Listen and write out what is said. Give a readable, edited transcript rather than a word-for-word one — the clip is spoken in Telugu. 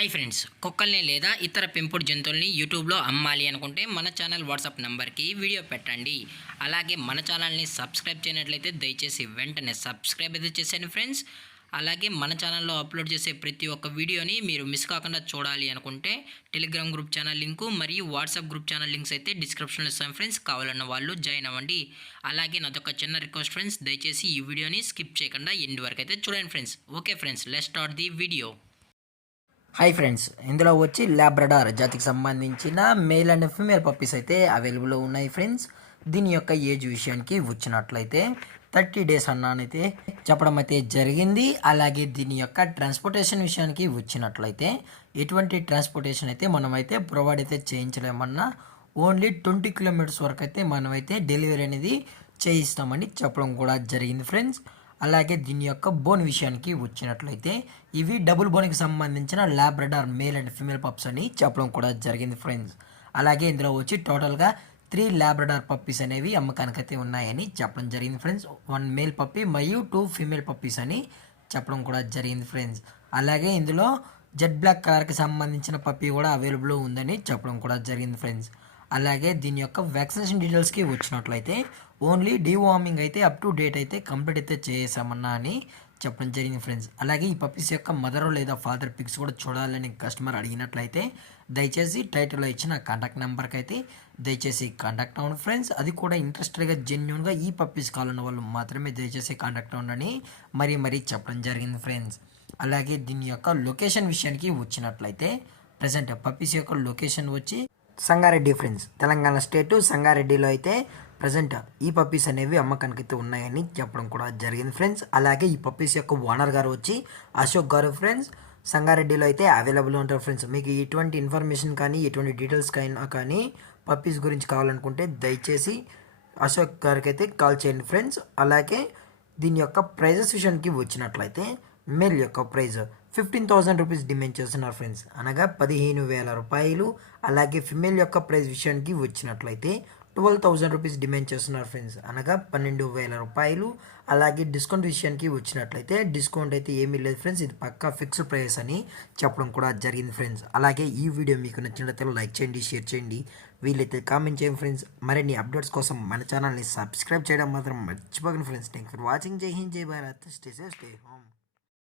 హాయ్ ఫ్రెండ్స్, కుక్కల్ని లేదా ఇతర పెంపుడు జంతువుల్ని యూట్యూబ్లో అమ్మాలి అనుకుంటే మన ఛానల్ వాట్సాప్ నెంబర్కి వీడియో పెట్టండి. అలాగే మన ఛానల్ని సబ్స్క్రైబ్ చేయనట్లయితే దయచేసి వెంటనే సబ్స్క్రైబ్ అయితే చేసేయండి ఫ్రెండ్స్. అలాగే మన ఛానల్లో అప్లోడ్ చేసే ప్రతి ఒక్క వీడియోని మీరు మిస్ కాకుండా చూడాలి అనుకుంటే టెలిగ్రామ్ గ్రూప్ ఛానల్ లింకు మరియు వాట్సాప్ గ్రూప్ ఛానల్ లింక్స్ అయితే డిస్క్రిప్షన్లో ఇస్తాను ఫ్రెండ్స్. కావాలన్న వాళ్ళు జాయిన్ అవ్వండి. అలాగే నాదొక చిన్న రిక్వెస్ట్ ఫ్రెండ్స్, దయచేసి ఈ వీడియోని స్కిప్ చేయకుండా ఎండ్ వరకు అయితే చూడండి friends. Okay friends, let's start the video. Hi friends, ఇందులో వచ్చి ల్యాబ్రడార్ జాతికి సంబంధించిన మేల్ అండ్ ఫీమేల్ పప్పీస్ అయితే అవైలబుల్లో ఉన్నాయి ఫ్రెండ్స్. దీని యొక్క ఏజ్ విషయానికి వచ్చినట్లయితే 30 days అన్నానైతే చెప్పడం అయితే జరిగింది. అలాగే దీని యొక్క ట్రాన్స్పోర్టేషన్ విషయానికి వచ్చినట్లయితే ఎటువంటి ట్రాన్స్పోర్టేషన్ అయితే మనమైతే ప్రొవైడ్ అయితే చేయించలేమన్నా ఓన్లీ 20 kilometers వరకు అయితే మనమైతే డెలివరీ అనేది చేయిస్తామని చెప్పడం కూడా జరిగింది ఫ్రెండ్స్. అలాగే దీని యొక్క బోన్ విషయానికి వచ్చినట్లయితే ఇవి డబుల్ బోన్కి సంబంధించిన Labrador male and female pups అని చెప్పడం కూడా జరిగింది ఫ్రెండ్స్. అలాగే ఇందులో వచ్చి టోటల్గా 3 ల్యాబ్రడార్ పప్పీస్ అనేవి అమ్మకానికైతే ఉన్నాయని చెప్పడం జరిగింది ఫ్రెండ్స్. 1 మేల్ పప్పీ మరియు 2 ఫీమేల్ పప్పీస్ అని చెప్పడం కూడా జరిగింది ఫ్రెండ్స్. అలాగే ఇందులో జెడ్ బ్లాక్ కలర్కి సంబంధించిన పప్పీ కూడా అవైలబుల్ ఉందని చెప్పడం కూడా జరిగింది ఫ్రెండ్స్. అలాగే దీని యొక్క వ్యాక్సినేషన్ డీటెయిల్స్కి వచ్చినట్లయితే ఓన్లీ డీవార్మింగ్ అయితే అప్ టు డేట్ అయితే కంప్లీట్ అయితే చేసామన్నా అని చెప్పడం జరిగింది ఫ్రెండ్స్. అలాగే ఈ పప్పీస్ యొక్క మదర్ లేదా ఫాదర్ పిక్స్ కూడా చూడాలని కస్టమర్ అడిగినట్లయితే దయచేసి టైటిల్లో ఇచ్చిన కాంటాక్ట్ నెంబర్కి అయితే దయచేసి కాంటాక్ట్ అవ్వండి ఫ్రెండ్స్. అది కూడా ఇంట్రెస్టెడ్గా జెన్యున్గా ఈ పప్పీస్ కావాలన్న వాళ్ళు మాత్రమే దయచేసి కాంటాక్ట్ అవ్వండి మరీ చెప్పడం జరిగింది ఫ్రెండ్స్. అలాగే దీని యొక్క లొకేషన్ విషయానికి వచ్చినట్లయితే ప్రజెంట్ పప్పీస్ యొక్క లొకేషన్ వచ్చి సంగారెడ్డి ఫ్రెండ్స్, తెలంగాణ స్టేటు సంగారెడ్డిలో అయితే ప్రజెంట్ ఈ పప్పీస్ అనేవి అమ్మకానికి అయితే ఉన్నాయని చెప్పడం కూడా జరిగింది ఫ్రెండ్స్. అలాగే ఈ పప్పీస్ యొక్క ఓనర్ గారు వచ్చి అశోక్ గారు ఫ్రెండ్స్, సంగారెడ్డిలో అయితే అవైలబుల్ ఉంటారు ఫ్రెండ్స్. మీకు ఎటువంటి ఇన్ఫర్మేషన్ కానీ ఎటువంటి డీటెయిల్స్ కానీ పప్పీస్ గురించి కావాలనుకుంటే దయచేసి అశోక్ గారికి అయితే కాల్ చేయండి ఫ్రెండ్స్. అలాగే దీని యొక్క ప్రైజెస్ విషయానికి వచ్చినట్లయితే మేల్ యొక్క ప్రైజ్ 15,000 రూపీస్ డిమాండ్ చేస్తున్నారు ఫ్రెండ్స్, అనగా 15,000 రూపాయలు. అలాగే ఫిమేల్ యొక్క ప్రైస్ విషయానికి వచ్చినట్లయితే 12,000 రూపీస్ డిమాండ్ చేస్తున్నారు ఫ్రెండ్స్, అనగా 12,000 రూపాయలు. అలాగే డిస్కౌంట్ విషయానికి వచ్చినట్లయితే డిస్కౌంట్ అయితే ఏమీ లేదు ఫ్రెండ్స్, ఇది పక్కా ఫిక్స్డ్ ప్రైస్ అని చెప్పడం కూడా జరిగింది ఫ్రెండ్స్. అలాగే ఈ వీడియో మీకు నచ్చినట్లయితే లైక్ చేయండి, షేర్ చేయండి, వీలైతే కామెంట్ చేయండి ఫ్రెండ్స్. మరిన్ని అప్డేట్స్ కోసం మన ఛానల్ని సబ్స్క్రైబ్ చేయడం మాత్రం మర్చిపోకండి ఫ్రెండ్స్. Thank for watching. జై హింద్, జై Bharat, stay safe, stay home.